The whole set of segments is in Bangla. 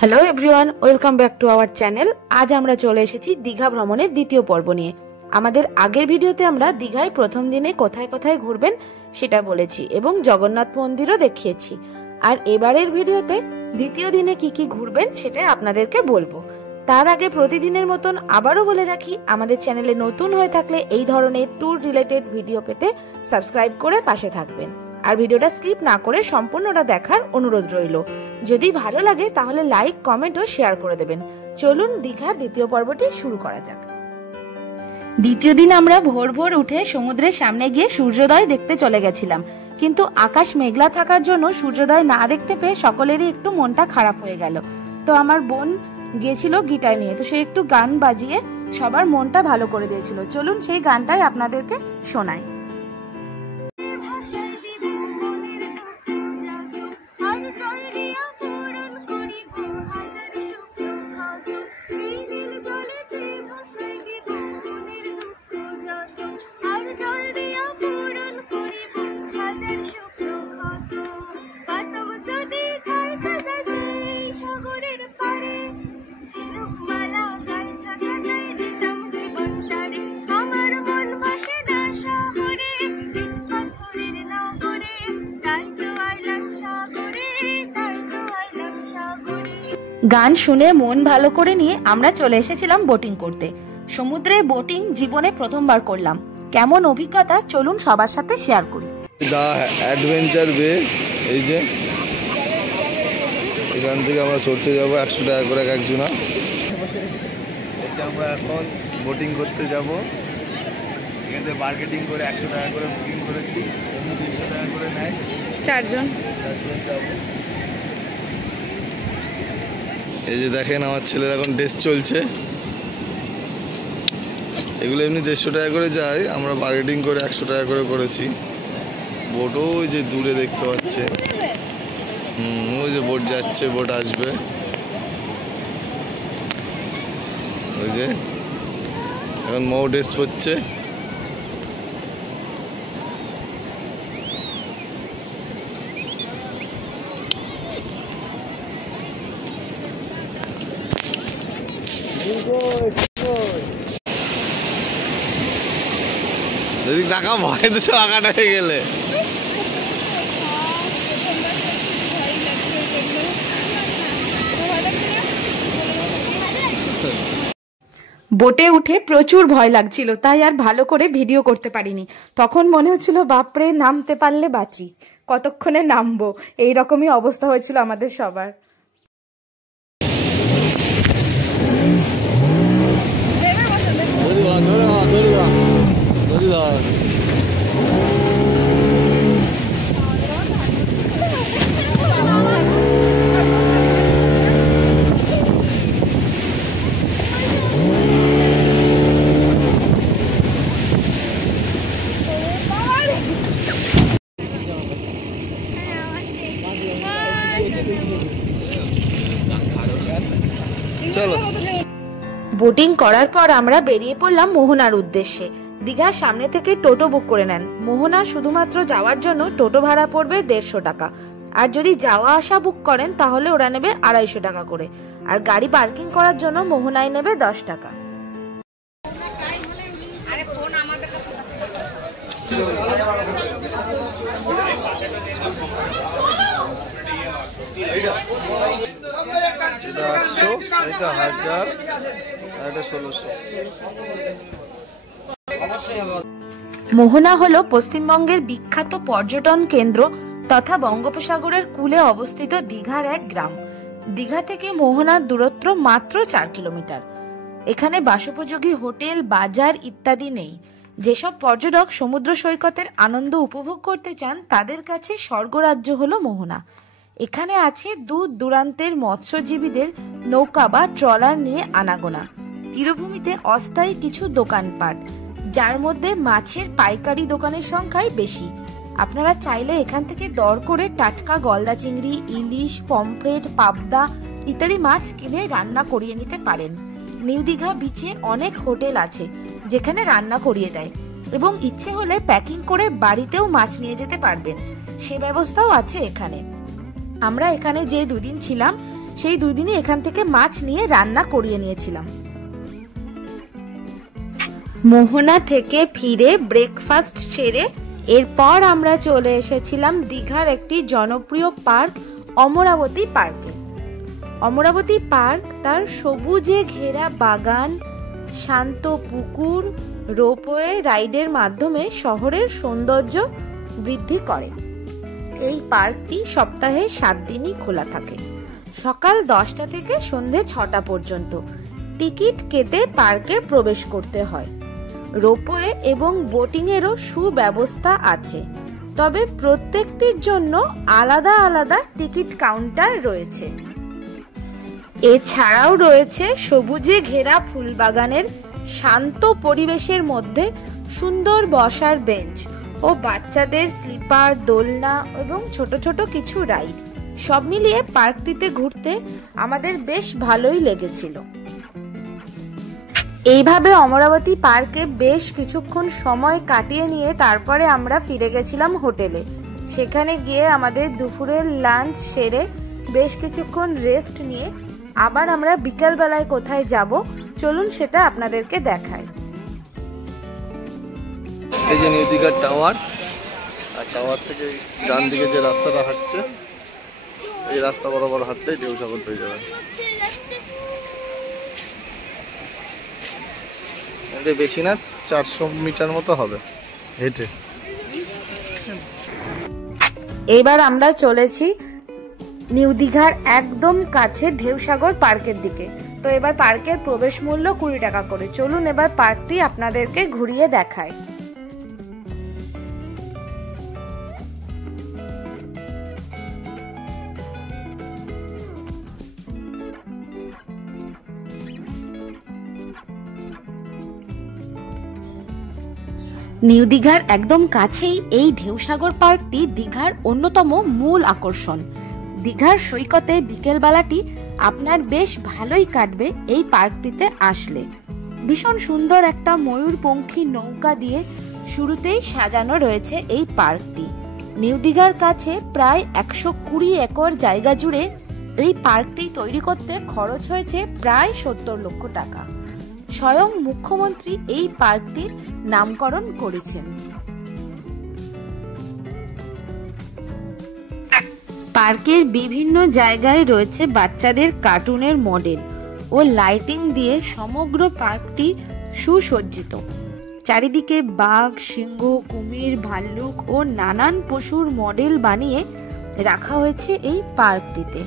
Hello everyone, welcome back to our channel. আজ আমরা চলে এসেছি দীঘা ভ্রমণের দ্বিতীয় পর্ব নিয়ে। আমাদের আগের ভিডিওতে আমরা দীঘায় প্রথম দিনে কোথায় কোথায় ঘুরবেন সেটা বলেছি এবং জগন্নাথ মন্দিরও দেখিয়েছি। আর এবারের ভিডিওতে দ্বিতীয় দিনে কি কি ঘুরবেন সেটা আপনাদেরকে বলবো। তার আগে প্রতিদিনের মতন আবারও বলে রাখি, আমাদের চ্যানেলে নতুন হয়ে থাকলে এই ধরনের ট্যুর রিলেটেড ভিডিও পেতে সাবস্ক্রাইব করে পাশে থাকবেন আর ভিডিওটা স্কিপ না করে সম্পূর্ণটা দেখার অনুরোধ রইল। যদি ভালো লাগে তাহলে লাইক, কমেন্ট ও শেয়ার করে দেবেন। চলুন দীঘার দ্বিতীয় পর্বটি শুরু করা যাক। দ্বিতীয় দিন আমরা ভোর ভোর উঠে সমুদ্রের সামনে গিয়ে সূর্যোদয় দেখতে চলে গেছিলাম, কিন্তু আকাশ মেঘলা থাকার জন্য সূর্যোদয় না দেখতে পেয়ে সকলেরই একটু মনটা খারাপ হয়ে গেল। তো আমার বোন গিয়েছিল গিটার নিয়ে, তো সে একটু গান বাজিয়ে সবার মনটা ভালো করে দিয়েছিল। চলুন সেই গানটাই আপনাদেরকে শোনাই। গান শুনে মন ভালো করে নিয়ে আমরা চলে এসেছিলাম বোটিং করতে। সমুদ্রে বোটিং জীবনে প্রথমবার করলাম। কেমন অভিজ্ঞতা চলুন সবার সাথে শেয়ার করি। দা অ্যাডভেঞ্চার বে, এই যে এখান থেকে আমরা চড়তে যাবো 100 টাকা করে এক একজনা। এই যে আমরা এখন বোটিং করতে যাব। এখান থেকে মার্কেটিং করে 100 টাকা করে বুকিং করেছি, 200 টাকা করে নেয়। চারজন যাবো। এই যে দেখেন আমার ছেলের এখন ড্রেস চলছে। এগুলো এমনি 150 টাকা করে যায়, আমরা মার্কেটিং করে 100 টাকা করে করেছি। বোটও ওই যে দূরে দেখতে পাচ্ছে, ওই যে বোট যাচ্ছে, বোট আসবে। ওই যে এখন মৌ ড্রেস পরছে। যদি টাকা ভয় তো সব আঁকাটা হয়ে গেলে। বোটে উঠে প্রচুর ভয় লাগছিল, তাই আর ভালো করে ভিডিও করতে পারিনি। তখন মনে হচ্ছিল বাপরে, নামতে পারলে বাঁচি, কতক্ষণে নামবো, এইরকমই অবস্থা হয়েছিল আমাদের সবার। বোটিং করার পর আমরা বেরিয়ে পড়লাম মোহনার উদ্দেশ্যে। দীঘার সামনে থেকে টোটো বুক করে নেন। মোহনা শুধুমাত্র যাওয়ার জন্য টোটো ভাড়া পড়বে 150 টাকা, আর যদি যাওয়া আসা বুক করেন তাহলে ওরা নেবে 250 টাকা করে, আর গাড়ি পার্কিং করার জন্য মোহনায় নেবে 10 টাকা। মোহনা হলো পশ্চিমবঙ্গের বিখ্যাত পর্যটন কেন্দ্র তথা বঙ্গোপসাগরের কূলে অবস্থিত দীঘার এক গ্রাম। দীঘা থেকে মোহনার দূরত্ব মাত্র 4 কিলোমিটার। এখানে বাসোপযোগী হোটেল, বাজার ইত্যাদি নেই। যেসব পর্যটক সমুদ্র সৈকতের আনন্দ উপভোগ করতে চান তাদের কাছে স্বর্গরাজ্য হলো মোহনা। এখানে আছে দূর দূরান্তের মৎস্যজীবীদের নৌকা বা ট্রলার নিয়ে আনাগোনা। তীরভূমিতে অস্থায়ী কিছু দোকানপাট, যার মধ্যে মাছের পাইকারি দোকানের সংখ্যাই বেশি। আপনারা চাইলে এখান থেকে দর করে টাটকা গলদা চিংড়ি, ইলিশ, পমফ্রেট, পাবদা ইত্যাদি মাছ কিনে রান্না করিয়ে নিতে পারেন। নিউ দীঘা বিচে অনেক হোটেল আছে যেখানে রান্না করিয়ে দেয়, এবং ইচ্ছে হলে প্যাকিং করে বাড়িতেও মাছ নিয়ে যেতে পারবেন, সে ব্যবস্থাও আছে এখানে। আমরা এখানে যে দুদিন ছিলাম সেই 2 দিনই এখান থেকে মাছ নিয়ে রান্না করিয়ে নিয়েছিলাম। মোহনা থেকে ফিরে ব্রেকফাস্ট সেরে এরপর আমরা চলে এসেছিলাম দীঘার একটি জনপ্রিয় পার্ক অমরাবতী পার্কে। অমরাবতী পার্ক তার সবুজে ঘেরা বাগান, শান্ত পুকুর, রোপওয়ে রাইডের মাধ্যমে শহরের সৌন্দর্য বৃদ্ধি করে। এই পার্কটি সপ্তাহে 7 দিনই খোলা থাকে, সকাল 10টা থেকে সন্ধে 6টা পর্যন্ত। টিকিট কেটে পার্কে প্রবেশ করতে হয়। রোপওয়ে এবং বোটিংয়েরও সুব্যবস্থা আছে, তবে প্রত্যেকটির জন্য আলাদা আলাদা টিকিট কাউন্টার রয়েছে। এছাড়াও রয়েছে সবুজে ঘেরা ফুলবাগানের শান্ত পরিবেশের মধ্যে সুন্দর বসার বেঞ্চ ও বাচ্চাদের স্লিপার, দোলনা এবং ছোট ছোট কিছু রাইড। সব মিলিয়ে পার্কটিতে ঘুরতে আমাদের বেশ ভালোই লেগেছিল। এইভাবে অমরাবতী পার্কে বেশ কিছুক্ষণ সময় কাটিয়ে নিয়ে তারপরে আমরা ফিরে গেছিলাম হোটেলে। সেখানে গিয়ে আমাদের দুপুরের লাঞ্চ সেরে বেশ কিছুক্ষণ রেস্ট নিয়ে আবার আমরা বিকালবেলায় কোথায় যাব চলুন সেটা আপনাদেরকে দেখাই। এই যে নিউ দীঘার টাওয়ার, আর টাওয়ার থেকে ডান দিকে যে রাস্তাটা হাঁটছে, এই রাস্তা বরাবর হাঁটলেই ঢেউসাগর পেয়ে যাবেন। বেশি না, 400 মিটার মতো হবে হেঁটে। এবার আমরা চলেছি নিউ দীঘার একদম কাছে ঢেউসাগর পার্কের দিকে। তো এবার পার্কের প্রবেশ মূল্য 20 টাকা করে। চলুন এবার পার্কটি আপনাদেরকে ঘুরিয়ে দেখায়। নিউ দীঘার একদম কাছেই এই ঢেউসাগর পার্কটি দীঘার অন্যতম মূল আকর্ষণ। দীঘার সৈকতে বিকেলবেলাটি আপনার বেশ ভালোই কাটবে এই পার্কটিতে আসলে। ভীষণ সুন্দর একটা ময়ূরপঙ্খী নৌকা দিয়ে শুরুতেই সাজানো রয়েছে এই পার্কটি। নিউ দীঘার কাছে প্রায় 120 একর জায়গা জুড়ে এই পার্কটি তৈরি করতে খরচ হয়েছে প্রায় 70 লক্ষ টাকা। স্বয়ং মুখ্যমন্ত্রী এই পার্কটির নামকরণ করেছেন। পার্কের বিভিন্ন জায়গায় রয়েছে বাচ্চাদের কার্টুনের মডেল ও লাইটিং দিয়ে সমগ্র পার্কটি সুসজ্জিত। চারিদিকে বাঘ, সিংহ, কুমির, ভাল্লুক ও নানান পশুর মডেল বানিয়ে রাখা হয়েছে এই পার্কটিতে।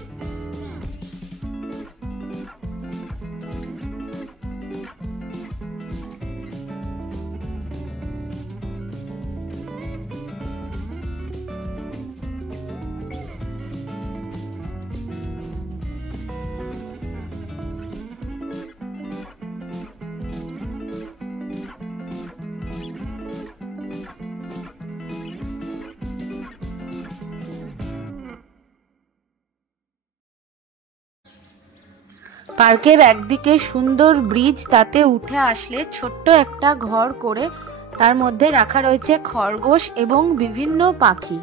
পার্কের একদিকে সুন্দর ব্রিজ, তাতে উঠে আসলে ছোট্ট একটা ঘর করে তার মধ্যে রাখা রয়েছে খরগোশ এবং বিভিন্ন পাখি।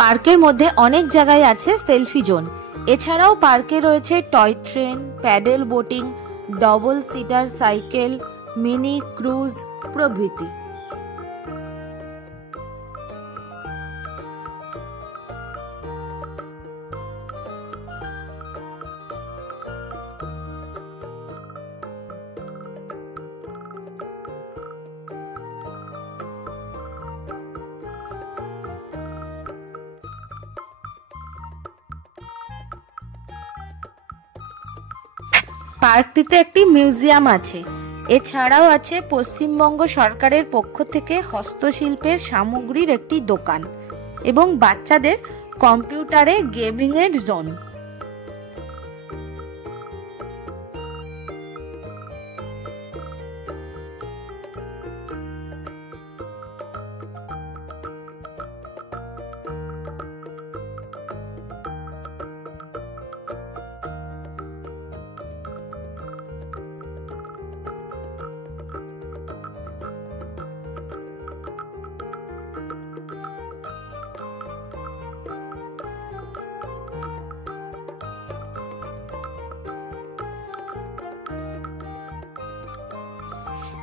পার্কের মধ্যে অনেক জায়গায় আছে সেলফি জোন। এছাড়াও পার্কে রয়েছে toy train, paddle boating, double seater cycle, mini cruise প্রভৃতি। পার্কটিতে একটি মিউজিয়াম আছে। এছাড়াও আছে পশ্চিমবঙ্গ সরকারের পক্ষ থেকে হস্তশিল্পের সামগ্রীর একটি দোকান এবং বাচ্চাদের কম্পিউটারে গেমিং এর জোন।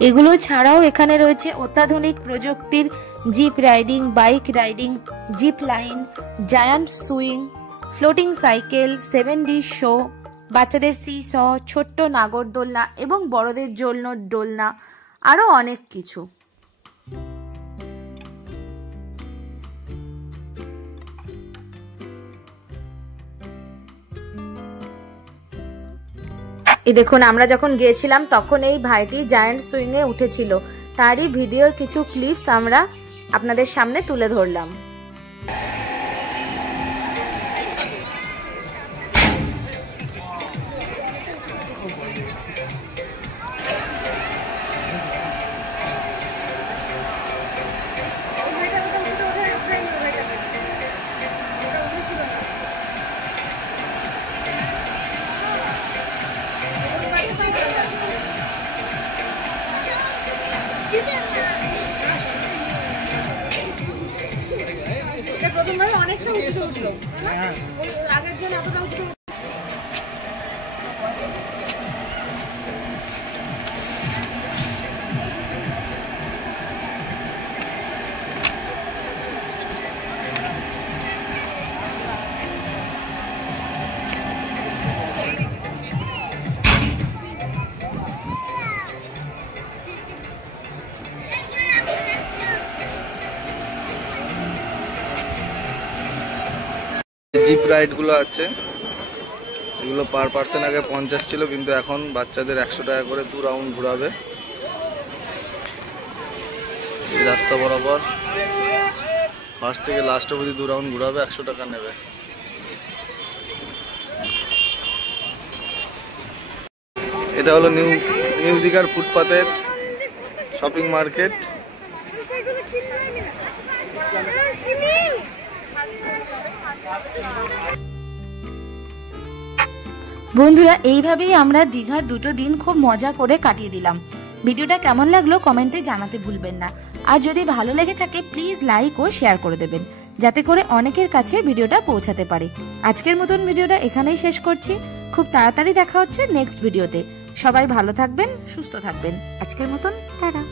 এগুলো ছাড়াও এখানে রয়েছে অত্যাধুনিক প্রযুক্তির jeep riding, bike riding, zip line, giant swing, floating cycle, 7D show, বাচ্চাদের সি-স, ছোট্ট নাগরদোলনা এবং বড়দের জন্য দোলনা, আরো অনেক কিছু। এই দেখুন, আমরা যখন গিয়েছিলাম তখন এই ভাইটি জায়ান্ট সুইং এ উঠেছিল, তারই ভিডিওর কিছু ক্লিপস আমরা আপনাদের সামনে তুলে ধরলাম। প্রথমবার অনেকটা উঁচুতে উঠলো, আগের জন এতটা উঁচুতে। জিপ রাইড গুলো আছে, এগুলো পার পার্সন আগে 50 ছিল, কিন্তু এখন বাচ্চাদের 100 টাকা করে 2 রাউন্ড ঘোরাবে। এই রাস্তা বরাবর ফার্স্ট থেকে লাস্ট অবধি 2 রাউন্ড ঘোরাবে, 100 টাকা নেবে। এটা হলো নিউ দিঘার ফুটপাতের শপিং মার্কেট। বন্ধুরা, এইভাবেই আমরা দীঘার 2 দিন খুব মজা করে কাটিয়ে দিলাম। ভিডিওটা কেমন লাগলো কমেন্টে জানাতে ভুলবেন না, আর যদি ভালো লেগে থাকে প্লিজ লাইক ও শেয়ার করে দেবেন, যাতে করে অনেকের কাছে ভিডিওটা পৌঁছাতে পারে। আজকের মতন ভিডিওটা এখানেই শেষ করছি, খুব তাড়াতাড়ি দেখা হচ্ছে নেক্সট ভিডিওতে। সবাই ভালো থাকবেন, সুস্থ থাকবেন। আজকের মতন টাটা।